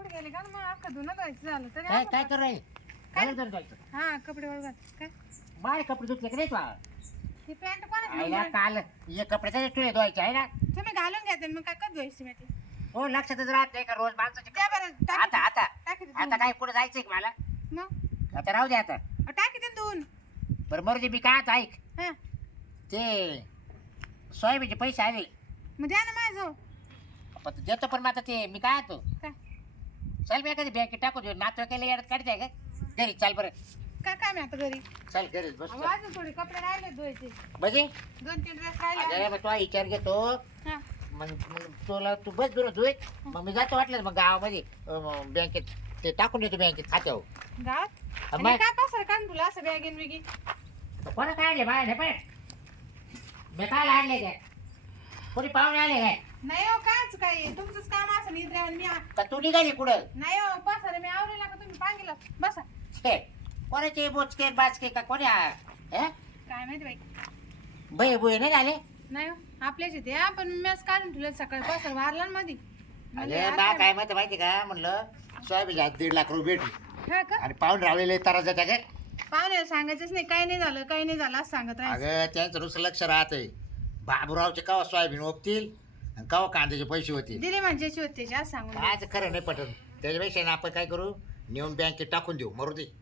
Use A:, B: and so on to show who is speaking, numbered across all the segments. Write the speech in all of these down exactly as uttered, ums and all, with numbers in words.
A: कुठे गेले का मग अख्खं धुणं धुवायचं झालं तरी
B: काय
A: आम्हाला-
B: काय करू राहील काय जर जायचं
A: हा कपडे वाळू घाल काय
B: बाय कपडे धुतले की नाही तू
A: ही पॅन्ट कोणाची
B: आईला
A: मग?
B: काल हे कपड्याचे ठेवले धुवायचे आहे ना
A: तुम्ही घालून घ्या मग काय कधी धुवायची मी ती
B: हो लक्षातच राहत नाही का रोज माणसाचे
A: द्या बरं
B: आता
A: टाकी
B: आता
A: टाकी
B: आता काय पुढे जायचंय का मला
A: मग
B: आता राहू दे आता
A: अहो, टाकी दे धुवून
B: बरं मरुदे मी काय आता ऐक
A: हा
B: ते सोयाबीनचे पैसे आले
A: मग द्या ना माझं
B: पण देतो पण मग आता ते मी काय तो
A: काय
B: चल मी एखादी बँकेत टाकू देऊ नातू केलं येण्यात काढते का घरी चाल बरं
A: काय काम आहे आता घरी
B: चल घरीच बस
A: अहो, अजून थोडे कपडे राहिले धुवायचे
B: म्हणजे
A: दोन तीन ड्रेस राहिले
B: अगं मग तुला विचार घेतो
A: हा
B: मग मग तुला तू बस दूर धुय मग मी जातो वाटलं मग गावामध्ये अं, बँकेत ते टाकून येतो बँकेत खात्यावर
A: गावात
B: मग-
A: आणि काय पासर कान तुला असं बॅगेन बिगी
B: कोणा काय आणले बाहेर हे पण मी काय आणले काय कोणी पाहुणे आले काय
A: नाही हो कायच काय आहे? तुमचंच काम असं निद्रा मी आ-
B: का तू निघाली कुठं
A: नाही हो पासर मी आवरेला का तुम्ही पांगेला बसा
B: हे कोणाचे बोचके बाचके का कोणी आ- हे
A: काय माहिती बाई
B: भय भुय नाही झाले
A: नाही हो आपल्याच इथे आपण मॅच काढून ठेवलं सकाळी पासर वारला ना मधी म्हणले,
B: अरे
A: आज
B: ना
A: काय-
B: काय माहिती माहिती का म्हणलं सोयाबीन आज दीड लाख रुपये भेटली
A: हा का
B: आणि पाहून रावलेले तारा जात्या काय
A: पाहुणे सांगायचंच नाही काही नाही झालं काही नाही झालं असं सांगत राहायचं
B: अगं त्यांचं नुसतं लक्ष राहतंय बाबूरावचे कवा सोयाबीन ओपतील आणि कवा कांद्याचे पैसे होतील
A: दिले म्हणजे होते असं सांगून
B: कायच खरं नाही पटत त्याच्यापेक्षा ना आपण काय करू नेऊन बँकेत टाकून देऊ मरू दे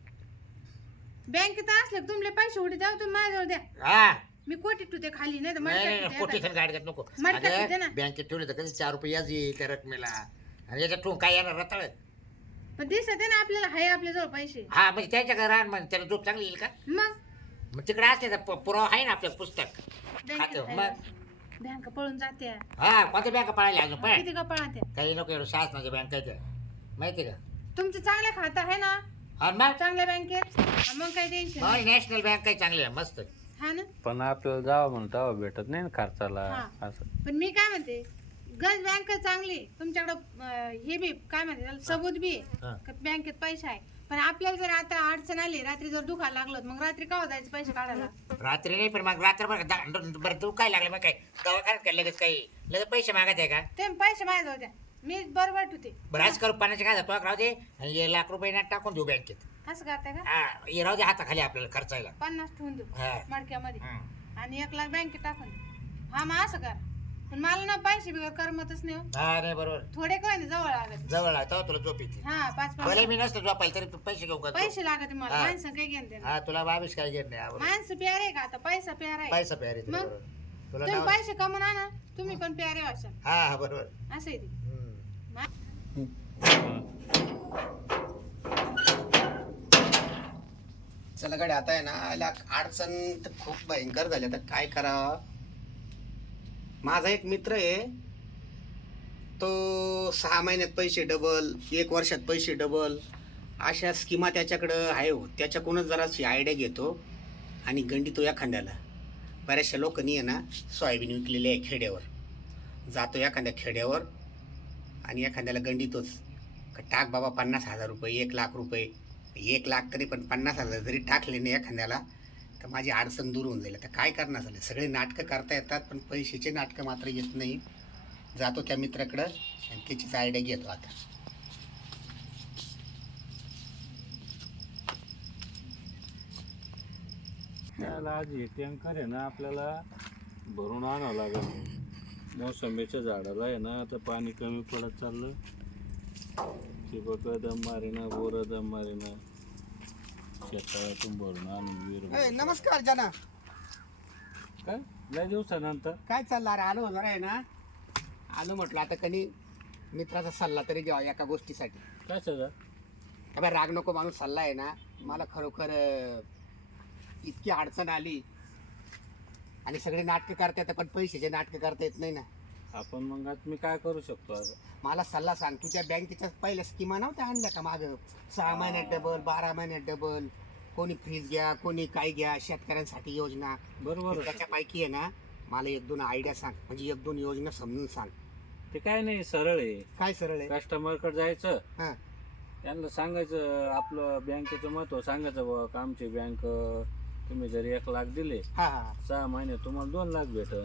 A: बँकेत असले का तुमले पैसे उठे द्या तुम्ही माझ्याजवळ द्या
B: हा
A: मी कोटी ठेवते खाली नाही तर
B: नाही नाही,
A: मडक्यात
B: नाही कोटी
A: ठेवते.
B: गाडी घेत नको
A: मडक्यात ठेवते ना.
B: अगं बँकेत ठेवले तर कधी चार रुपये याच येईल त्या रकमेला आणि याच्यात ठेवून काय येणार रताळ
A: पण दिसत आहे ना आपल्याला हाय आपल्या जवळ पैसे
B: हा म्हणजे त्याच्या घरात राहण म्हणजे त्याला झोप चांगली येईल का
A: मग
B: मग तिकडे असले तर प- पुरावा आहे ना आपलं पुस्तक
A: बँकेत
B: खातं
A: आहे.
B: मग
A: बँक पळून जाते
B: हा कोणत्या बँका पळायला अजून पण
A: किती का पळात्या
B: काही नको एवढं शासनाच्या बँका आहेत त्या. माहिती का
A: तुमचं चांगलं खातं आहे ना
B: हा मग
A: चांगल्या बँकेत हा, मग काही टेन्शन
B: मग नॅशनल बँक काही चांगली आहे मस्त
A: हा ना
C: पण आपल्याला जावं म्हणून तेव्हा भेटत नाही ना खर्चाला
A: हा.
C: असं
A: पण मी काय म्हणते गज बँक चांगली तुमच्याकडं अं, हे बी काय म्हणते त्याला सबूत बी आहे
B: हा.
A: का बँकेत पैसे आहे पण आपल्याला जर आता अडचण आली रात्री जर दुखायला लागलं मग रात्री का जायचे पैसे काढायला
B: रात्री नाही पण मग रात्रभर दा- बरं तू काय लागलं मग काय दवाखान्यात काय लगेच काही लगेच पैसे मागत आहे का
A: ते पैसे माझ्या जाऊ द्या मी बरोबर ठेवते
B: बरं आज करू पाण्याचे काय तो राहू दे आणि हे लाख रुपये ना टाकून देऊ बँकेत
A: असं करताय का
B: हा हे राहू दे हाताखाली आपल्याला खर्चायला
A: पन्नास ठेवून देऊ
B: हा.
A: मडक्यामध्ये
B: हं.
A: आणि एक लाख बँकेत टाकून देऊ. हा मग असं कर पण मला ना पैसे बिगर करमतच नाही हो.
B: हा नाही बरोबर
A: थोडे काय नाही जवळ लागत
B: जवळ आहे तेव्हा तुला झोप येते
A: हा पाच
B: भले
A: पाच
B: मी नसतो झोपायला तरी तू पैसे घेऊ का तू?
A: पैसे लागत मला
B: हा.
A: माणसं काही घेऊन देणार
B: हा तुला बावीस काय घेत नाही आवडत.
A: माणसं प्यारे का आता पैसा प्यारा आहे
B: पैसा प्यारे तुला
A: मग?
B: बरोबर तुला
A: तुम्ही
B: नाव
A: पैसे कमवून आणा तुम्ही पण प्यारे व्हाल
B: हा हा बरोबर
A: असं आहे ते
B: हम्म.
D: चला गाडी आता आहे ना आला अडचण तर खूप भयंकर झाली आता काय करावं माझा एक मित्र आहे तो सहा महिन्यात पैसे डबल एक वर्षात पैसे डबल अशा स्कीमा त्याच्याकडं आहे हो त्याच्याकडूनच जराशी आयडिया घेतो आणि गंडीतो एखाद्याला बऱ्याचशा लोकांनी आहे ना सोयाबीन विकलेली आहे खेड्यावर जातो एखाद्या खेड्यावर आणि एखाद्याला गंडीतोच का टाक बाबा पन्नास हजार रुपये एक लाख रुपये एक लाख तरी पण पन्नास हजार जरी टाकले नाही एखाद्याला तर माझी अडचण दूर होऊन जाईल आता काय करणार झालं सगळे नाटकं करता येतात पण पैशाचे नाटकं मात्र येत नाही जातो त्या मित्राकडं आणि त्याचीच आयडिया घेतो आता
C: त्याला आज हे टँकर आहे ना आपल्याला भरून आणावं लागेल मोसंबीच्या झाडाला आहे ना आता पाणी कमी पडत चाललं ठिबक दम मारेना बोर दम मारेना शेतातून भरून आणून विहीर
D: नमस्कार जना
C: काय लय दिवसानंतर
D: काय चाललं अरे आलो जरा आहे ना आलो म्हटलं आता कधी मित्राचा सल्ला तरी द्यावा एका गोष्टीसाठी
C: काय सगळं
D: अबे राग नको माणूस सल्ला आहे ना मला खरोखर अं, इतकी अडचण आली आणि सगळे नाटकं करता येतात पण पैशाचे नाटकं करता येत नाही ना
C: आपण मग आता मी काय करू शकतो आता
D: मला सल्ला सांग तुझ्या बँकेच्या पहिल्या स्कीमा नव्हत्या आणल्या का मागं सहा महिन्यात डबल बारा महिन्यात डबल कोणी फ्रीज घ्या कोणी काय घ्या शेतकऱ्यांसाठी योजना
C: बरोबर आहे.
D: त्याच्यापैकी आहे ना मला एक दोन आयडिया सांग म्हणजे एक दोन योजना समजून सांग
C: ते काय नाही सरळ आहे
D: काय सरळ आहे
C: कस्टमरकडे जायचं
D: हां
C: त्यांना सांगायचं आपलं बँकेचं महत्व सांगायचं बाबा का आमची बँक तुम्ही जर एक लाख दिले
D: हां हां
C: सहा महिने तुम्हाला दोन लाख भेट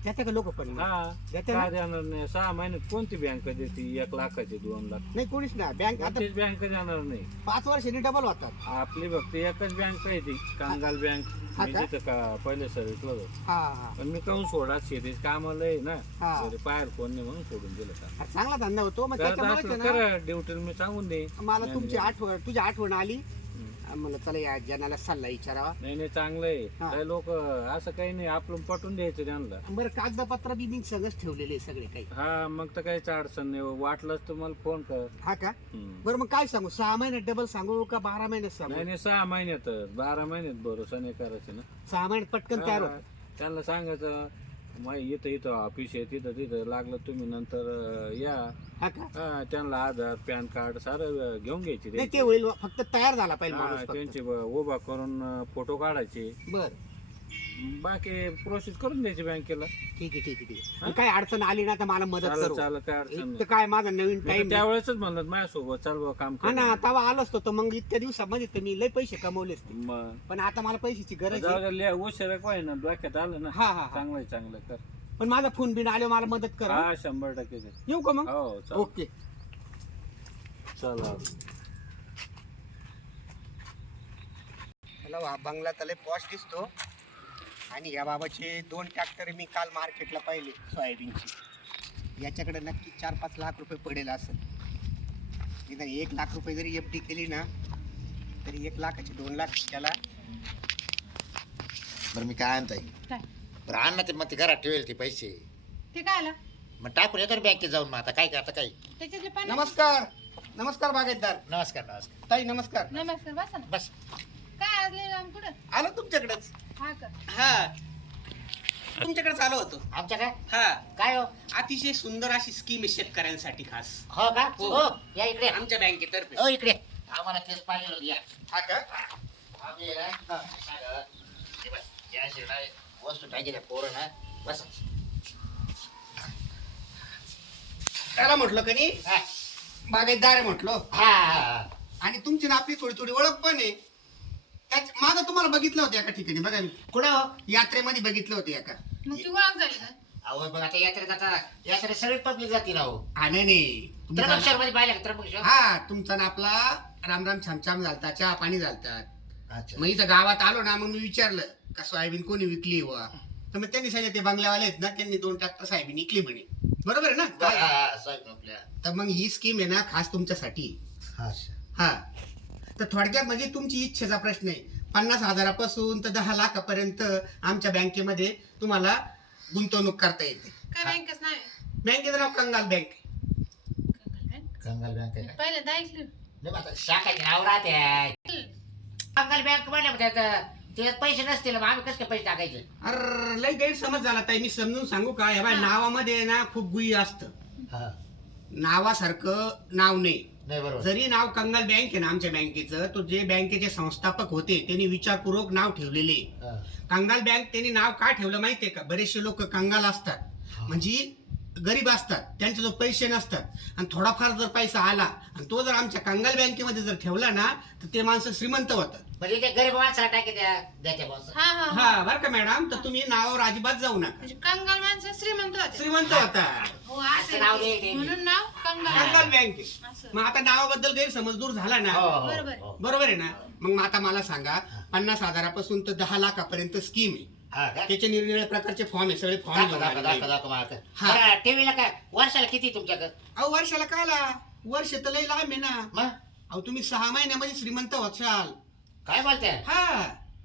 D: त्याच्या का लोक पण
C: हा
D: देते
C: का
D: ना?
C: देणार नाही? सहा महिन्यात कोणती बँक देते एक लाखाचे दोन लाख?
D: नाही कोणीच ना बँक आता
C: कोणतीच बँक देणार नाही.
D: पाच वर्षांनी डबल होतात.
C: आपली फक्त एकच बँक आहे ती कंगाल बँक.
D: हा
C: मी
D: का?
C: तिथं का पहिले सर्विस होतो
D: हा हा
C: पण मी काहून सोडा शेतीच कामाला आहे ना.
D: हा.
C: घरी बाहेर कोण नाही म्हणून सोडून दिलं का.
D: हा, चांगला धंदा होतो मग
C: करत
D: त्याच्यामुळे
C: असलं
D: ना
C: करा ड्युटी मी सांगून दे.
D: मला तुमची आठवण तुझी आठवण आली.
C: हम्म.
D: मला चला या जनाला सल्ला विचारावा.
C: नाही नाही चांगलं आहे.
D: हा.
C: काही लोक असं काही नाही आपलं पटवून द्यायचं त्यांना.
D: बरं कागदपत्र बी मी सगळंच ठेवलेले सगळे काही.
C: हा मग तर काहीच अडचण नाही. वाटलंच तर मला फोन कर.
D: हा का?
C: हम्म.
D: बरं मग काय सांगू सहा महिन्यात डबल सांगू का बारा महिन्यात सांगू?
C: नाही नाही सहा महिन्यातच बारा महिन्यात भरोसा नाही करायचं ना.
D: सहा महिन्यात पटकन तयार
C: हा,
D: होत.
C: त्यांना सांगायचं माई इथं इथं ऑफिस आहे तिथं तिथं लागलं तुम्ही नंतर अं, या.
D: हा का?
C: हा त्यांना आधार पॅन कार्ड सारं घेऊन घ्यायची
D: नाही ते
C: त्यांची.
D: होईल फक्त तयार झाला पाहिजे
C: हा,
D: माणूस फक्त.
C: त्यांची ब- उभा करून फोटो काढायचे.
D: बर
C: बाकी प्रोसेस करून द्यायची बँकेला.
D: ठीक आहे ठीक आहे ठीक आहे.
C: हा?
D: आणि काय अडचण आली ना तर मला मदत
C: चालेल
D: करू.
C: चालेल काय अडचण
D: एक
C: नाही.
D: तर काय माझा नवीन
C: मी तर
D: टाइम
C: त्यावेळेसच म्हणलं माझ्यासोबत चाल बा काम
D: हा
C: कर.
D: ना तेव्हा आलोच तो मग इतक्या दिवसामध्ये तर मी लय पैसे कमवले असते.
C: मग
D: पण आता मला पैशाची गरज
C: जाऊ
D: आहे.
C: द्या, लिहा, उशिरा काय ना डोक्यात आलं ना.
D: हा हा हा.
C: चांगलं आहे, चांगलं कर.
D: पण माझा फोन बिन आले मला मदत करा.
C: हा शंभर टक्के दे.
D: येऊ का मग?
C: हो चालेल.
D: ओके.
C: चला
D: हॅलो हा बंगला तर लय पॉश दिसतो. आणि या बाबाचे दोन ट्रॅक्टर मी काल मार्केटला पाहिले सोयाबीनची. याच्याकडे नक्की चार पाच लाख रुपये पडेल असं. निदान एक लाख रुपये जरी एफ डी केली ना तरी एक लाखाचे दोन लाख त्याला.
B: बरं मी काय आणताय
A: काय
B: बरं आण ना ते मग ते घरात ठेवेल ते पैसे.
A: ते काय आलं
B: मग टाकून येतो ना बँकेत जाऊन. मग आता काय करता काही.
A: त्याच्यातले पाणी.
D: नमस्कार नमस्कार बागायतदार.
B: नमस्कार नमस्कार.
D: ताई नमस्कार.
A: नमस्कार बसा ना.
B: बस
A: काय आज लय लांब कुठं?
D: आलो तुमच्याकडेच.
A: हा का?
D: हा तुमच्याकडेच आलो होतो.
B: आमच्या काय
D: हा
B: काय हो
D: अतिशय सुंदर अशी स्कीम आहे शेतकऱ्यांसाठी खास
B: हो का
D: हो.
B: हो या इकडे.
D: आमच्या बँकेतर्फे.
B: हो इकडे आम्हाला तेच पाहिजे होतं या.
D: हा का?
B: आम्ही आहे ना,
D: हा.
B: सांगा. हे बघ, या अशी ना वस्तू टाकायच्या पोरं ना बस.
D: त्याला म्हटलं का नाही
B: हा
D: बागायतदार आहे म्हटलं.
B: हा, हा
D: आणि तुमची ना आपली थोडी थोडी ओळख पण आहे. त्याच मागं तुम्हाला बघितलं होतं एका ठिकाणी बघा मी
B: कुठं हो
D: यात्रेमध्ये बघितलं होतं एका.
A: मग ती ओळख झाली का?
B: अहो पण आता यात्रेत आता यात्रेत सगळे पब्लिक जाते ना हो.
D: हा नाही नाही तुमचा-
B: त्र्यंबकेश्वर मध्ये पाहिलं का त्र्यंबकेश्वर?
D: हा तुमचा ना आपला रामराम छामछाम झालता चहा पाणी झालतात.
B: अच्छा
D: मग इथं गावात आलो ना मग मी विचारलं का सोयाबीन कोणी विकली वा. तर मग त्यांनी सांगितलं ते बंगल्यावाले आहेत ना त्यांनी दोन ट्रॅक्टर सोयाबीन विकली म्हणे. बरोबर आहे
B: हा,
D: ना?
B: हा, साहेब आपल्या.
D: तर मग ही स्कीम आहे ना खास तुमच्यासाठी.
B: हा,
D: हा तर थोडक्यात म्हणजे तुमची इच्छेचा प्रश्न आहे. पन्नास हजारापासून तर दहा लाखापर्यंत आमच्या बँकेमध्ये तुम्हाला गुंतवणूक करता येते.
A: काय बँकेच नाव आहे?
D: बँकेचं नाव कंगाल बँक.
A: कंगाल बँक?
B: कंगाल बँक आहे
A: मी
B: का?
A: पहिल्यांदा ऐकलं.
B: नाही, मग आता शाखाची नाव राहते. कंगाल बँक म्हणलं मग त्यात त्याच्यात पैसे नसतील मग आम्ही कसं काय पैसे टाकायचे?
D: अरे लय गैरसमज झाला ताई. मी समजून सांगू का हे बाय
A: हा.
D: नावामध्ये ना खूप गुई असतं.
B: हा
D: नावासारखं नाव नाही.
B: नाही बरोबर.
D: जरी नाव कंगाल बँक आहे ना आमच्या बँकेचं तो जे बँकेचे संस्थापक होते त्यांनी विचारपूर्वक नाव ठेवलेले.
B: हा.
D: कंगाल बँक त्यांनी नाव का ठेवलं माहितीये का? बरेचसे लोक कंगाल असतात म्हणजे गरीब असतात त्यांचे जो पैसे नसतात आणि थोडाफार जर पैसा आला आणि तो जर आमच्या कंगाल बँकेमध्ये जर ठेवला ना तर ते माणसं श्रीमंत होतात.
B: म्हणजे ते गरीब माणसाला टाकी द्या द्याच्या बॉस.
A: हा हा हा.
D: हा बरं का मॅडम. तर तुम्ही नावावर अजिबात जाऊ नका.
A: म्हणजे कंगाल माणसं श्रीमंत होते.
D: श्रीमंत होतात.
A: हो
B: असं
A: असं
B: नाव
A: आहे.
B: दे- दे-
A: म्हणून नाव कंगाल.
D: कंगाल बँक आहे.
A: असं.
D: मग आता नावाबद्दल गैरसमज दूर झाला ना.
B: हो, हो,
A: बरोबर.
B: हो.
D: बरोबर आहे ना? मग आता मला सांगा पन्नास हजारापासून तर दहा लाखापर्यंत स्कीम आहे.
B: हा का?
D: त्याचे निरनिराळे प्रकारचे फॉर्म आहे. सगळे फॉर्म
B: दाखव दाखव दाखव दाखव मला.
D: हा.
B: बरं, टीव्हीला काय वर्षाला किती तुमच्याकडे?
D: अहो वर्षाला काला वर्ष तर लय लांब आहे ना.
B: मग
D: अहो तुम्ही सहा महिन्यामध्ये श्रीमंत व्हाल.
B: काय बोलताय?
D: हा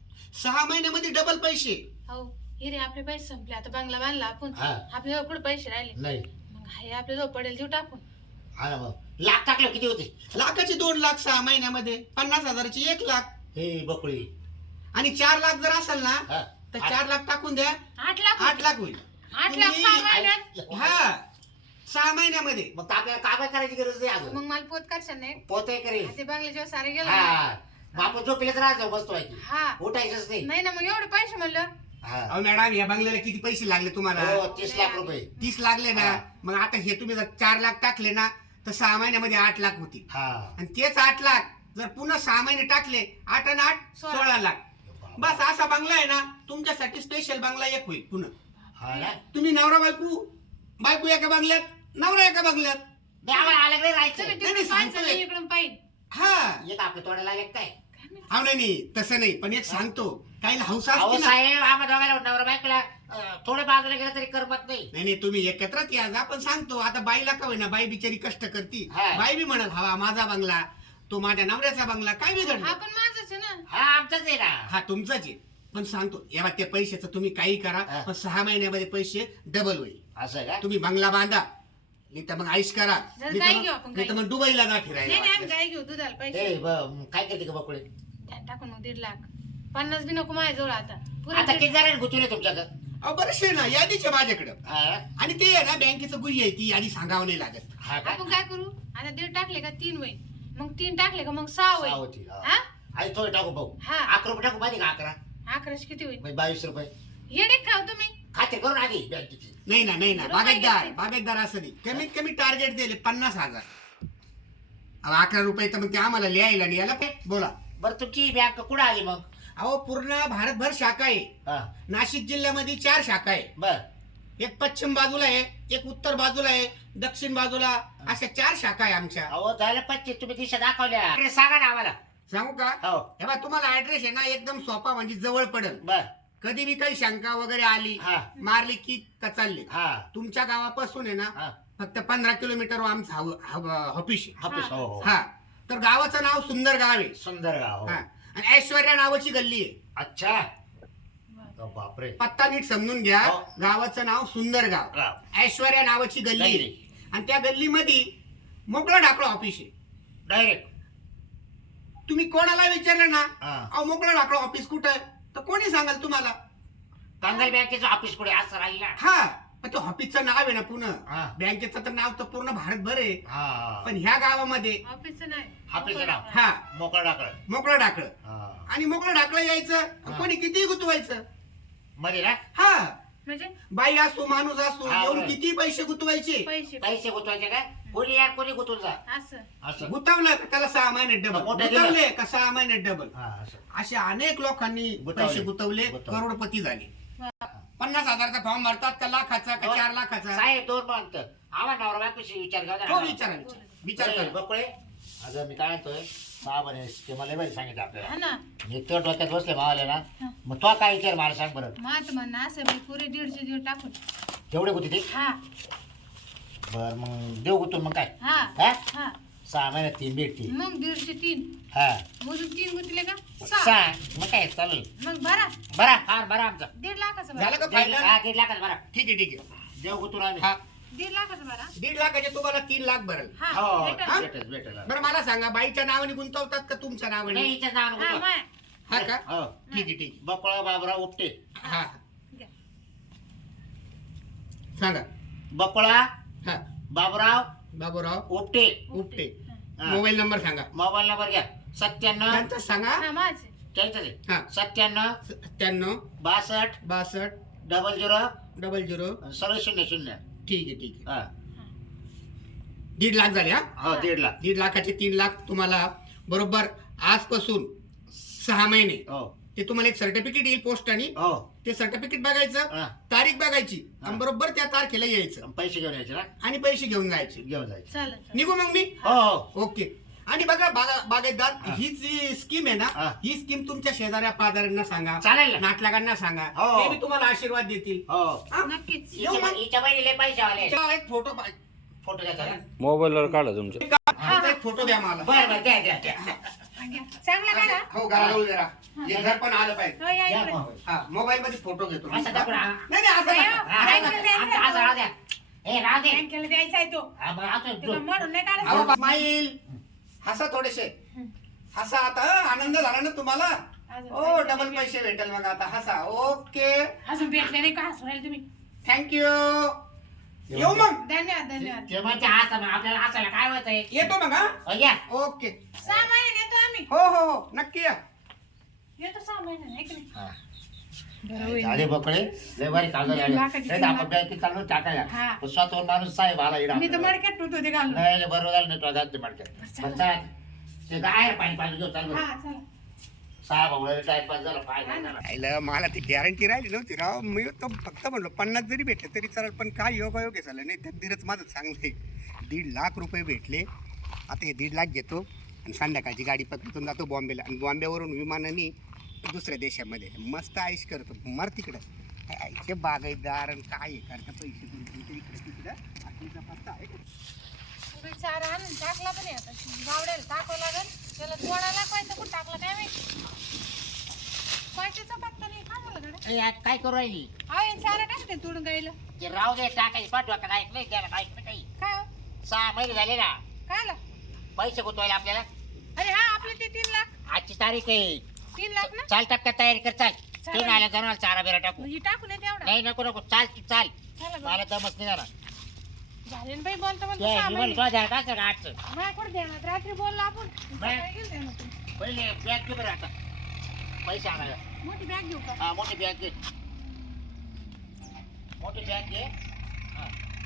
D: सहा महिन्यामध्ये डबल पैसे.
A: हो हिरे आपले पैसे संपले आता बंगला बांधला आपण.
B: हा.
A: आपल्याजवळ कुठे पैसे राहिले?
B: नाही
A: मग हे आपल्याजवळ पडेल जीव टाकून.
B: हा ना मग लाख टाकले किती होते?
D: लाखाचे दोन लाख सहा महिन्यामध्ये. पन्नास हजाराची एक लाख.
B: हे बकुळी.
D: आणि चार लाख जर असेल ना
B: हा.
D: तर चार लाख टाकून द्या
A: आठ लाख
D: आठ लाख होईल.
A: आठ लाख
D: तुम्ही-
A: सहा महिन्यात.
D: हा सहा महिन्यामध्ये.
B: मग तर आपल्याला काय करायची गरज नाही अजून.
A: मग मला पोत करशाल नाही?
B: पोते करेल.
A: ते बंगल्याच्या सारे गेलं ना.
B: हा मग आपण झोपेलाच राहायचो बसतो आहे की.
A: हा
B: उठायचंच नाही.
A: नाही ना मग एवढे पैसे म्हणलं.
B: हा.
D: अहो मॅडम या बंगल्याला किती पैसे लागले तुम्हाला?
B: हो तीस लाख रुपये.
D: तीस लागले ना.
B: हा.
D: मग आता हे तुम्ही जर चार लाख टाकले ना तर सहा महिन्यामध्ये आठ लाख होती.
B: हा
D: आणि तेच आठ लाख जर पुन्हा सहा महिने टाकले आठ आणि आठ
A: सोळा.
D: सोळा लाख. बस असा बंगला आहे ना तुमच्यासाठी स्पेशल बंगला एक होईल पुन्हा.
B: हा ना?
D: तुम्ही नवरा बायको बायको एका बंगल्यात नवरा एका बंगल्यात.
B: नाही, आम्हाला आल्याकडे राहायचं.
A: तुम्ही
D: नाही,
A: तिकडून
D: सांगतोय.
A: पाहायचं, मी इकडून पाहिजे.
D: हा
B: एक आपलं तोडायला आले काय?
D: हा नाही नाही तसं नाही, पण एक सांगतो काही हौस
B: अहो
D: असते ना.
B: साहेब, आम्हा दोघांना नवरा बायकोला अं, थोडं बाजूला गेलं तरी करमत नाही.
D: नाही नाही तुम्ही एकत्रच या जा, पण सांगतो आता बाईला का होईना, बाई बिचारी कष्ट करती.
B: हा.
D: बाई बी म्हणत हवा माझा बंगला, तो माझ्या नवऱ्याचा बंगला, काय बिघडलं.
A: हा पण माझंच आहे ना.
B: हा आमचाच आहे ना.
D: हा तुमचाच आहे, पण सांगतो या ते पैशाचं तुम्ही काही करा,
B: हा.
D: पण सहा महिन्यामध्ये पैसे डबल होईल.
B: असं का?
D: तुम्ही बंगला बांधा, नाही तर मग आईश करा,
A: जर
D: नाही
A: गाई
D: तर
A: घेऊ
D: मग-
A: आपण
D: नाही तर
A: गाई.
D: मग दुबईला जा
A: नाही
D: फिरायला
A: नाही आम्ही
D: वाटल्यास.
A: काय घेऊ दुधाला पैसे
B: ए ब- काय करते का बकुळे?
A: त्यात टाकून मग दीड लाख पन्नास बी नको माझ्याजवळ आता पुरे
B: आता
A: दीड-
B: किती जणांनी गुंतवले तुमच्याकडे?
D: अहो बरेचसे ना यादीचे माझ्याकडं,
B: हा
D: आणि ते आहे ना बँकेचं गुई आहे, ती यादी सांगावं नाही लागत.
B: हा का?
A: आपण काय करू आता दीड टाकले का तीन होईल, मग तीन टाकले का मग सहा
B: सहा
A: होईल.
B: होती, हा.
A: हा
B: आणि थोडे टाकू भाऊ.
A: हा.
B: अकरा रुपये टाकू माहिती का? अकरा
A: अकराशे किती होईल?
B: म्हणजे बावीस रुपये
A: येडे खाऊ तुम्ही.
B: खाते करून आधी बँकेची.
D: नाही ना नाही ना
A: रुपये
D: बागायतदार
A: घेतले.
D: बागायतदार असं नाही, कमीत कमी टार्गेट दिले पन्नास हजार. अहो, अकरा रुपये तर मग ते आम्हाला लिहायला नाही याला बोला.
B: बरं तुमची बँक कुठं आली मग?
D: अहो पूर्ण भारतभर शाखा आहे.
B: हा
D: नाशिक जिल्ह्यामध्ये चार शाखा आहे.
B: बर
D: एक पश्चिम बाजूला आहे, एक उत्तर बाजूला आहे, दक्षिण बाजूला, अशा चार शाखा आहे आमच्या.
B: अहो झालं पच्चीस, तुम्ही दिशा दाखवल्या. Address सांगा ना आम्हाला.
D: सांगू का?
B: हो
D: हे बघा तुम्हाला ऍड्रेस आहे ना एकदम सोपा, म्हणजे जवळ पडेल.
B: बर
D: कधी बी काही शंका वगैरे आली,
B: हा
D: मारली की का चालली.
B: हा
D: तुमच्या गावापासून आहे ना
B: हा
D: फक्त पंधरा किलोमीटर आमचं हाव- हाव- ऑफिस आहे.
B: ऑफिस हो हो
D: हा, तर गावाचं नाव सुंदर गाव आहे.
B: सुंदर गाव
D: हा,
B: हो.
D: आणि ऐश्वर्या नावाची गल्ली आहे.
B: अच्छा अ, बापरे.
D: पत्ता नीट समजून घ्या.
B: हो.
D: गावाचं नाव सुंदर गाव,
B: गाव
D: ऐश्वर्या नावाची गल्ली आहे.
B: गल्ली.
D: आणि त्या गल्लीमध्ये मोकळं ढाकळं ऑफिस आहे.
B: डायरेक्ट
D: तुम्ही कोणाला विचारलं ना,
B: हा
D: अहो मोकळं ढाकळं ऑफिस कुठं आहे, तर कोणी सांगाल तुम्हाला.
B: कांगल बँकेचं ऑफिस पुढे असं राहील ना.
D: हा, पण ते ऑफिसचं नाव आहे ना पुणे,
B: हा
D: बँकेचं तर नाव तर पूर्ण भारतभर आहे.
B: हा
D: पण ह्या गावामध्ये
A: ऑफिसचं नाही
B: ऑफिसचं नाव.
D: हा
B: मोकळा डाकळ.
D: मोकळं ढाकळं,
B: हा
D: आणि मोकळं ढाकळं यायचं,
B: हा.
D: कोणी किती गुतवायचं.
B: मध्ये ना
D: हा,
A: म्हणजे
D: बाई असो माणूस असो,
B: हा,
D: येऊन
B: बरोबर.
D: किती पैसे गुतवायचे.
A: पैसे
B: पैसे गुंतवायचे का? कोणी या कोणी गुंतवून जा
A: असं
B: असं.
D: गुतवलं का त्याला सहा महिने डबल,
B: मोठं दिलं.
D: गुतवले का सहा महिने डबल.
B: हा असं.
D: असे अनेक लोकांनी
B: गुतवले.
D: पैसे गुतवले,
B: गुतवले.
D: करोडपती झाले. पन्नास हजारचा फॉर्म भरतात का लाखाचा का
B: हो.
D: चार लाखाचा.
B: साहेब दोन म्हणत आम्हाला नवरा बायकोशी विचार घ्या
D: तो विचारा विचार विचार
B: विचार
D: करा.
B: बकुळे. आता मी काय म्हणतोय, सहा महिने ते मला बरं सांगितलं
A: हा
B: आपल्याला.
A: ना.
B: मी तो डोक्यात बसले मावाले ना,
A: हा.
B: मग तो काय विचार मला सांग बरं.
A: माझं म्हणणं असं मी पुरे दीडशे दीड टाकून.
B: तेवढे गुती ते.
A: हा
B: बर मग देऊ गुतून मग काय.
A: हा
B: हा
A: हा
B: सहा महिन्यात तीन भेटतील.
A: मग दीडशे तीन
B: हा
A: मोजून तीन गुंतले का सहा.
B: सहा मग काय चालेल.
A: मग भरा
B: बरा हा बरा आमचा.
A: दीड लाखाचं
D: झालं
A: भरा
D: का फायदा.
B: हा दीड लाखात बरा.
D: ठीक आहे ठीक आहे.
B: देऊ गुतून आम्ही.
D: हा,
A: दीड लाखाचं भरा.
D: दीड लाखाचे तुम्हाला तीन लाख भरेल.
A: हा
B: हो
A: भेटेल.
D: हा?
B: भेटेल भेटेल.
D: बरं मला सांगा, बाईच्या नावाने गुंतवतात का तुमच्या नावाने.
B: नाही हिच्याच नावानं
A: हा
B: गुतवा.
A: माय
D: हा का,
B: हो
D: ठीक आहे ठीक
B: बकुळा बाबराव उपटे.
D: आहे. हा
A: घ्या.
D: सांगा.
B: बकुळा
D: हा,
B: बाबराव
D: बाबूराव
B: उपटे.
D: उपटे.
B: हा.
D: मोबाईल नंबर सांगा.
B: मोबाईल नंबर घ्या. सत्त्याण्णव
D: त्यांचा सांगा.
A: हा माझे
B: त्यांचं आहे.
D: हा,
B: सत्त्याण्णव
D: सत्त्याण्णव
B: बासष्ट
D: बासष्ट
B: डबल झिरो
D: डबल झिरो.
B: सर्व शून्य शून्य.
D: ठीक आहे ठीक आहे.
B: हा
D: दीड लाख झाले. हा,
B: हो दीड लाख.
D: दीड लाखाचे तीन लाख तुम्हाला बरोबर आजपासून सहा महिने
B: हो
D: ते तुम्हाला एक सर्टिफिकेट येईल पोस्टाने.
B: हो
D: ते सर्टिफिकेट बघायचं,
B: हा.
D: तारीख बघायची,
B: हा.
D: आणि बरोबर त्या तारखेला यायचं
B: पैसे घेऊन यायचे ना.
D: आणि पैसे घेऊन जायचे.
B: घेऊन जायचे.
A: चालेल चालेल.
D: निघू मग मी.
B: हो हो
D: ओके. आणि बघा बागा बागायतदार,
B: हा.
D: ही जी स्कीम आहे ना,
B: हा.
D: ही स्कीम तुमच्या शेजाऱ्या पाजाऱ्यांना सांगा,
B: चालेल ना.
D: नातलागांना सांगा,
B: हो.
D: ते बी तुम्हाला आशीर्वाद देतील.
B: हो
D: हा?
A: नक्कीच.
D: येऊ मग.
B: हिच्या बहिणीला पैसे आले.
D: त्याला एक फोटो पा-
B: फोटो घ्यायचा ना.
C: मोबाईलवर काढा तुमच्या.
D: त्याचा एक फोटो द्या मला.
B: बरं बरं द्या द्या द्या.
A: हा, घ्या. चांगला काढा.
D: हो गाळा जरा हे घर पण आलं पाहिजे.
A: हो या
B: द्या
A: इकडे.
B: मोबाईल.
D: हा, मोबाईल मध्ये फोटो घेतो मी.
B: असं दाखवून, हा.
D: नाही नाही असं
A: नाही,
D: नका.
A: हो.
B: हा,
A: नाही,
B: हा,
A: नाही, नाही,
B: आमचा असं राहू द्या. ए राहू दे.
A: बँकेला द्यायचा आहे तो.
B: हा, बरं, असं
A: तुला
B: जो.
A: म्हणून नाही
D: अहो
A: काढायचा.
D: स्माईल, हसा थोडेसे. हसा आता. आनंद झाला ना तुम्हाला.
A: अजून
D: ओ
A: पैसे
D: डबल
A: भेटले.
D: पैसे भेटेल मग आता. हसा. ओके,
A: अजून भेटले नाही का हसून राहिले तुम्ही.
D: थँक्यू. येऊ मग.
A: धन्यवाद धन्यवाद.
B: ते म्हणते हसा, मग आपल्याला हसायला काय होतंय.
D: येतो मग. हा,
B: हो, या.
D: ओके.
A: सहा महिने येतो आम्ही.
D: हो हो हो नक्की या.
A: येतो सहा महिने नाही का नाही.
B: हा.
A: बरं होईल.
B: झाले बकळे लय भारी चालू झाले.
A: लाखाची
B: नाही तर आपण बँकेत चाललो टाकायला.
A: हा.
B: पण स्वतःहून माणूस साहेब आला इकडं
A: मी तर
B: आपल्याला.
A: मडक्यात ठेवतो ते घालून.
B: नाही नाही, बरोबर झालं नाही तो घातले मडक्यात.
A: चला.
B: पण चाल. ते काय पाणी पाणी घेऊ चालू.
A: हा चला.
B: सहा भाऊ टाइमपास झाला पाय झाला.
D: आईला मला ती गॅरंटी राहिली नव्हती राव. मी तो फक्त म्हणलो पन्नास जरी भेटले तरी चालेल, पण काय योगायोग आहे झालं नाही. त्या दिरच माझं चांगलं आहे. दीड लाख रुपये भेटले. आता हे दीड लाख घेतो आणि संध्याकाळची गाडी पकडून जातो बॉम्बेला, आणि बॉम्बेवरून विमानाने दुसऱ्या देशामध्ये मस्त आईश करतो. मर तिकडं आईचे बागायतदार आणि काय हे करता पैसे तुमचे इकडे तिकडं. आठवीचा पत्ता आहे का?
A: तुम्ही चारा आणून टाकला पण आहे आता गावड्याला टाकावं लागेल. त्याला तोडायला पाहिजे कुठं टाकला काय माहिती. पाठीचा पत्ता नाही का मला गड्या.
B: ए, आज काय करू राहिली?
A: आहे चारा टाकते तोडून गायला.
B: ते राहू दे टाकायची पाठवा का नाही नाही द्यायला काय काही.
A: काय हो?
B: सहा महिने झाले ना,
A: काय आलं?
B: पैसे गुतवायला आपल्याला.
A: अरे हा आपले ते तीन लाख
B: आजची तारीख आहे.
A: तीन लाख ना
B: चाल टक्का तयारी कर. चाल
A: चालेल.
B: तीन आल्या जाणार चारा बिरा टाकू.
A: ही टाकून येते एवढा.
B: नाही नको नको चाल तू चाल.
A: चला बरं.
B: मला दमच नाही जाणार.
A: झाले ना बाई बोलता बोलता
B: ते
A: सहा
B: विमान
A: महिने.
B: तुला द्यायला काय सगळं आठचं.
A: नाही कुठं देणार रात्री बोललो आपण.
B: बाय.
A: सकाळी गेलो ध्यानातून.
B: पहिले बॅग घे बरं आता. पैसे आणायला.
A: मोठी बॅग घेऊ का?
B: हा मोठी बॅग घे. मोठी बॅग घे. हा.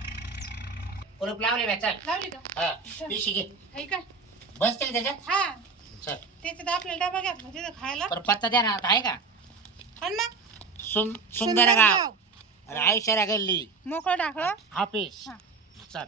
B: कुलूप लावले बॅग चाल.
A: लावली का?
B: हा पिशी घे.
A: आहे का?
B: बसते का त्याच्यात?
A: हा
B: चल
A: त्याच्यात आपल्याला डबा घ्यायचा तिथं खायला.
B: बरं पत्ता द्या ना आहे का?
A: आणि ना
B: सुं सुंदर गाव आणि आयुष्याला गल्ली
A: मोकळं टाकलं.
B: ऑफिस.
A: हा.
B: चल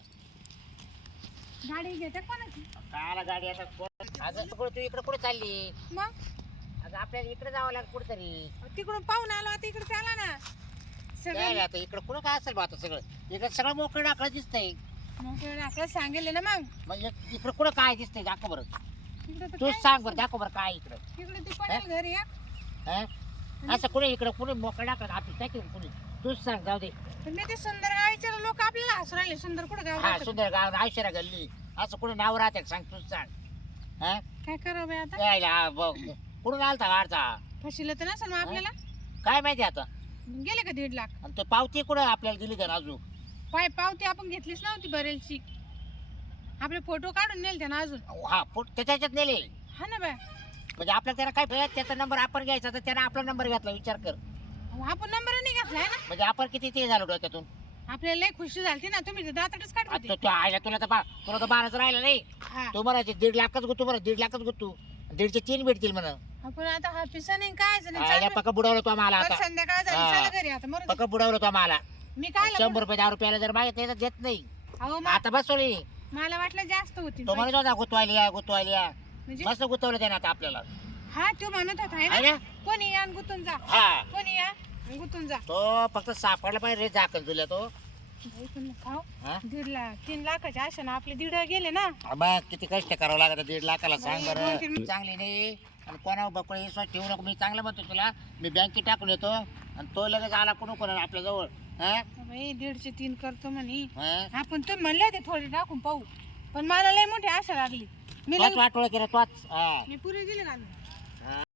A: गाडी घेते कोणाची
B: काला गाडी आता कोण- अगं कुठं तू इकडे कुठे चालली?
A: मग
B: अगं आपल्याला इकडे जावं लागेल कुठेतरी.
A: तिकडून पाहून आलो आता इकडे चाला ना
B: काय रे
A: सगळं.
B: आता इकडे कुठं काय असेल बा आता सगळं इकडे सगळं मोकळं टाकलं दिसतंय.
A: मोकळं टाकलं सांगेल ना मग.
B: म्हणजे इकडे कुठं काय दिसतंय दाखव बरं.
A: तिकडे तर
B: तूच
A: काय
B: सांग बरं दाखव बरं काय इकडं.
A: तिकडे ती कोणाला घरी या.
B: हा? असं कुठे इकडे कुठे मोकळं टाकलं ऑफिस टाकी कुणी तूच सांग जाऊ दे.
A: पण मी ते सुंदर गावाचे लोक आपल्याला हसू राहिले. सुंदर कुठं गाव
B: हा
A: राहतं?
B: सुंदर गाव आयुष्याला गल्ली असं कुठे नाव राहते का? सांग तूच सांग. हा
A: काय करावं बाई आता?
B: यायला हा, बघ. कुठून आलता गाडचा
A: फशीला तर नसेल मग आपल्याला.
B: काय माहिती आता.
A: गेले का दीड लाख?
B: आणि ते पावती कुठं आपल्याला दिली का ना अजून?
A: पाय पावती आपण घेतलीच नव्हती बरेलची. आपले फोटो काढून नेल त्यानं अजून.
B: हा पोट त्याच्या ह्याच्यात नेले.
A: हा ना बाय.
B: म्हणजे आपल्याला त्याला काय भेट त्याचा नंबर आपण घ्यायचा तर त्यानं आपला नंबर घेतला. विचार कर.
A: अहो, आपण नंबर नाही घेतलाय ना.
B: म्हणजे आपण किती ते झालो डोक्यातून.
A: आपल्याला लई खुशी झाली ना. तुम्ही तर दाताटच काढत
B: आता
A: होते.
B: तो आयला तुला तर बा तुला तर बाराच राहिला नाही.
A: हा
B: तू म्हणायचे दीड लाखच गुतू बरं दीड लाखच गुतू दीडचे तीन भेटतील म्हणा.
A: आपण आता हा पिसा नाही काय
B: आयला पक्का बुडवलं तो आम्हाला आता.
A: संध्याकाळ झाली
B: हा.
A: चला घरी आता मरू दे.
B: पक्का बुडवलं तो आम्हाला.
A: मी काय
B: शंभर रुपये दहा रुपयाला जर मागितले तर देत नाही.
A: अहो मा-
B: आता बसवली
A: मला वाटलं जास्त होती
B: तो म्हणत होता गुतवायला या गुतवायला या.
A: म्हणजे
B: मस्त गुतवलं त्यानं आता आपल्याला.
A: हा तो म्हणत होता है
B: आहे
A: ना.
B: ना?
A: कोणी या आणि गुतून जा.
B: हा
A: कोणी या आणि गुतून जा.
B: तो फक्त सापडला पाहिजे रे झाकल तुला तो.
A: भाई, पण खाऊ
B: हा?
A: दीड लाख तीन लाखाच्या आशाने आपले दीड गेले ना.
B: मग किती कष्ट करावं लागत दीड लाखाला सांग
A: बाई, दोन तीन-
B: बरं. चांगली नाही आणि कोणावर बकळे विश्वास ठेवू नको. मी चांगलं म्हणतो तुला. मी बँकेत टाकून येतो आणि तो लगेच आला कुणू कोणा आपल्या जवळ. हा
A: बाई दीडशे तीन करतो म्हणे.
B: हा?
A: आपण तुम्ही म्हणले होते थोडे टाकून पाहू, पण मला लय मोठी आशा लागली. मी
B: तोच
A: लग-
B: वाटोळ केला तोच. हा
A: मी पुरी दिली घालून.